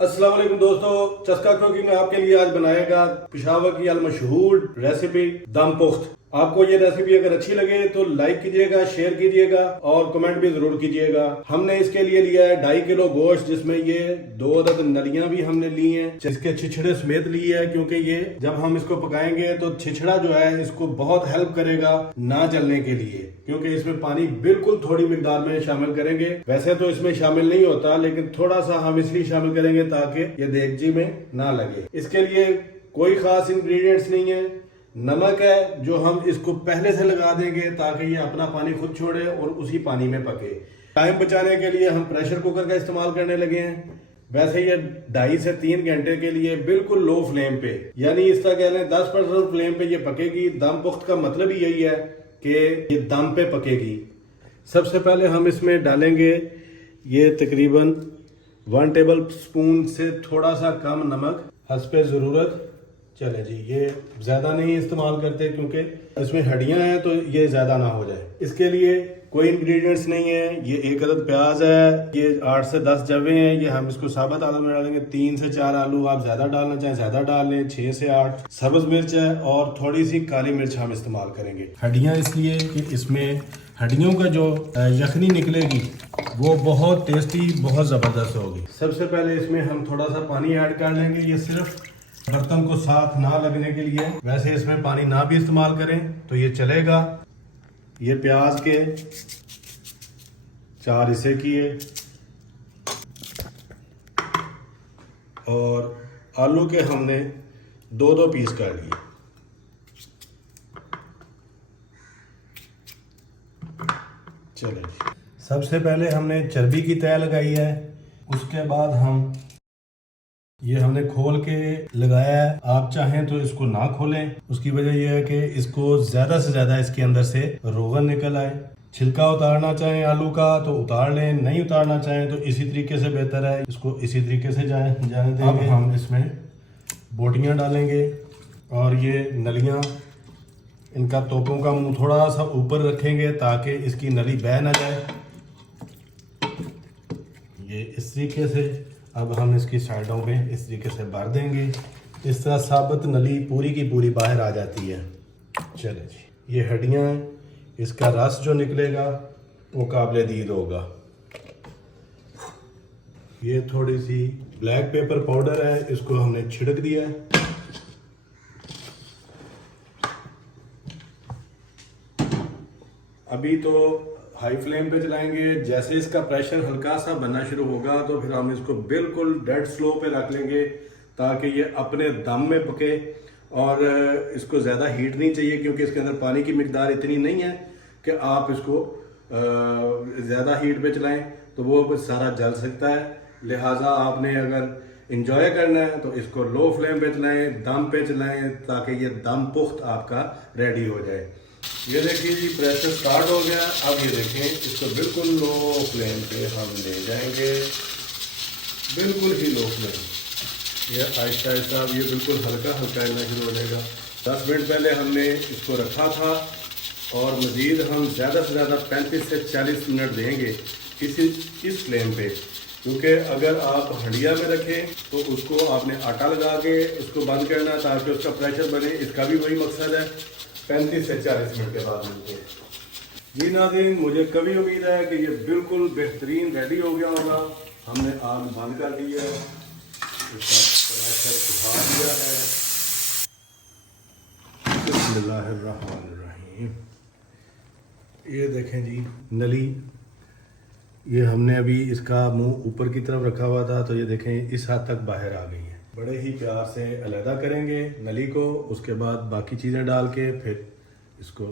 अस्सलाम वालेकुम दोस्तों, चस्का कुकिंग आपके लिए आज बनाएगा पेशावर की अल मशहूर रेसिपी दम पुख्त। आपको ये रेसिपी अगर अच्छी लगे तो लाइक कीजिएगा, शेयर कीजिएगा और कमेंट भी जरूर कीजिएगा। हमने इसके लिए लिया है 2.5 किलो गोश्त, जिसमें ये 2 अदद नलियां भी हमने ली हैं, जिसके छिछड़े समेत लिए है, क्योंकि ये जब हम इसको पकाएंगे तो छिछड़ा जो है इसको बहुत हेल्प करेगा ना जलने के लिए, क्योंकि इसमें पानी बिल्कुल थोड़ी मिकदार में शामिल करेंगे। वैसे तो इसमें शामिल नहीं होता, लेकिन थोड़ा सा हम इसलिए शामिल करेंगे ताकि ये देगची में ना लगे। इसके लिए कोई खास इंग्रेडिएंट्स नहीं है। नमक है जो हम इसको पहले से लगा देंगे ताकि ये अपना पानी खुद छोड़े और उसी पानी में पके। टाइम बचाने के लिए हम प्रेशर कुकर का इस्तेमाल करने लगे हैं। वैसे ये 2.5 से 3 घंटे के लिए बिल्कुल लो फ्लेम पे, यानी इस तरह कह लें 10% फ्लेम पे ये पकेगी। दम पुख्त का मतलब ही यही है कि ये दम पे पकेगी। सबसे पहले हम इसमें डालेंगे ये तकरीबन 1 टेबल स्पून से थोड़ा सा कम नमक हस्बे ज़रूरत। चले जी, ये ज़्यादा नहीं इस्तेमाल करते क्योंकि इसमें हड्डियां हैं तो ये ज़्यादा ना हो जाए। इसके लिए कोई इंग्रेडिएंट्स नहीं है। ये 1 अदद प्याज है, ये 8 से 10 जवे हैं, ये हम इसको साबुत आलू में डालेंगे। 3 से 4 आलू आप ज़्यादा डालना चाहें ज़्यादा डाल लें। 6 से 8 सब्ज मिर्च है और थोड़ी सी काली मिर्च हम इस्तेमाल करेंगे। हड्डियाँ इसलिए कि इसमें हड्डियों का जो यखनी निकलेगी वो बहुत टेस्टी, बहुत ज़बरदस्त होगी। सबसे पहले इसमें हम थोड़ा सा पानी ऐड कर लेंगे, ये सिर्फ बर्तन को साथ ना लगने के लिए। वैसे इसमें पानी ना भी इस्तेमाल करें तो ये चलेगा। ये प्याज के 4 हिस्से किए और आलू के हमने 2-2 पीस कर लिए। चलो जी, सबसे पहले हमने चर्बी की तय लगाई है, उसके बाद हम ये हमने खोल के लगाया है। आप चाहें तो इसको ना खोलें, उसकी वजह यह है कि इसको ज़्यादा से ज़्यादा इसके अंदर से रोगन निकल आए। छिलका उतारना चाहें आलू का तो उतार लें, नहीं उतारना चाहें तो इसी तरीके से बेहतर है, इसको इसी तरीके से जाने देंगे। अब हम इसमें बोटियां डालेंगे और ये नलियां, इनका तोपों का मुंह थोड़ा सा ऊपर रखेंगे ताकि इसकी नली बह ना जाए। ये इस तरीके से अब हम इसकी साइडों पे इस तरीके से भर देंगे। इस तरह साबुत नली पूरी की पूरी बाहर आ जाती है। चले जी, ये हड्डियाँ हैं, इसका रस जो निकलेगा वो काबिल दीद होगा। ये थोड़ी सी ब्लैक पेपर पाउडर है, इसको हमने छिड़क दिया है। अभी तो हाई फ्लेम पे चलाएंगे। जैसे इसका प्रेशर हल्का सा बनना शुरू होगा तो फिर हम इसको बिल्कुल डेड स्लो पे रख लेंगे ताकि ये अपने दम में पके। और इसको ज़्यादा हीट नहीं चाहिए क्योंकि इसके अंदर पानी की मिकदार इतनी नहीं है कि आप इसको ज़्यादा हीट पे चलाएं तो वो सारा जल सकता है। लिहाजा आपने अगर इंजॉय करना है तो इसको लो फ्लेम पे चलाएं, दम पे चलाएं ताकि ये दम पुख्त आपका रेडी हो जाए। ये देखिए जी, प्रेशर स्टार्ट हो गया। अब ये देखें, इसको बिल्कुल लो फ्लेम पे हम ले जाएंगे, बिल्कुल ही लो फ्लेम। ये आहिस्ता आहिस्ता अब ये बिल्कुल हल्का हल्का हिलना शुरू हो जाएगा। 10 मिनट पहले हमने इसको रखा था और मज़ीद हम ज़्यादा से ज़्यादा 35 से 40 मिनट देंगे इस फ्लेम पे, क्योंकि अगर आप हंडिया में रखें तो उसको आपने आटा लगा के उसको बंद करना ताकि उसका प्रेशर बने। इसका भी वही मकसद है। 35 से 40 मिनट के बाद मिलते हैं। जी नाज़रीन, मुझे कभी उम्मीद है कि ये बिल्कुल बेहतरीन रेडी हो गया होगा। हमने आग बंद कर दी है, इसका प्रेशर उठा दिया है। बिस्मिल्लाहिर्रहमानिर्रहीम। ये देखें जी नली, ये हमने अभी इसका मुंह ऊपर की तरफ रखा हुआ था तो ये देखें इस हद तक बाहर आ गई है। बड़े ही प्यार से अलहदा करेंगे नली को, उसके बाद बाकी चीज़ें डाल के फिर इसको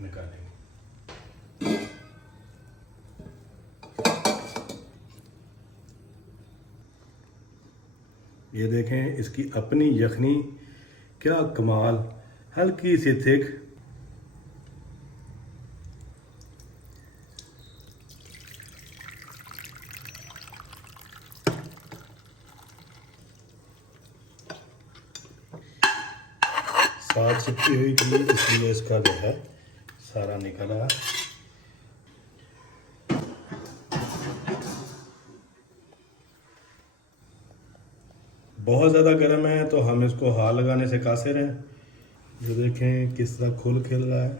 निकालेंगे। ये देखें इसकी अपनी यखनी, क्या कमाल, हल्की सी थिक। साथ चिपकी हुई थी इसलिए इसका जो है सारा निकला। बहुत ज़्यादा गर्म है तो हम इसको हाथ लगाने से कासिर हैं। जो देखें किस तरह खुल खिल रहा है,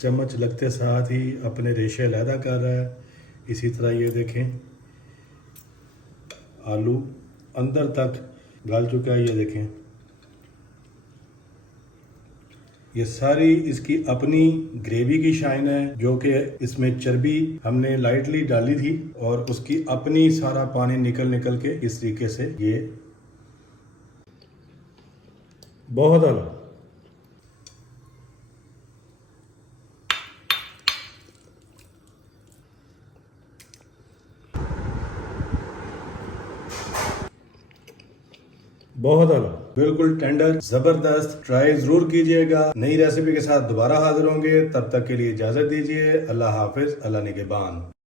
चम्मच लगते साथ ही अपने रेशे अलहदा कर रहा है। इसी तरह ये देखें आलू अंदर तक गल चुका है। ये देखें, ये सारी इसकी अपनी ग्रेवी की शाइन है, जो कि इसमें चर्बी हमने लाइटली डाली थी और उसकी अपनी सारा पानी निकल के इस तरीके से ये बहुत आला। बहुत आला, बिल्कुल टेंडर, जबरदस्त। ट्राई जरूर कीजिएगा। नई रेसिपी के साथ दोबारा हाजिर होंगे, तब तक के लिए इजाजत दीजिए। अल्लाह हाफिज, अल्लाह निगहबान।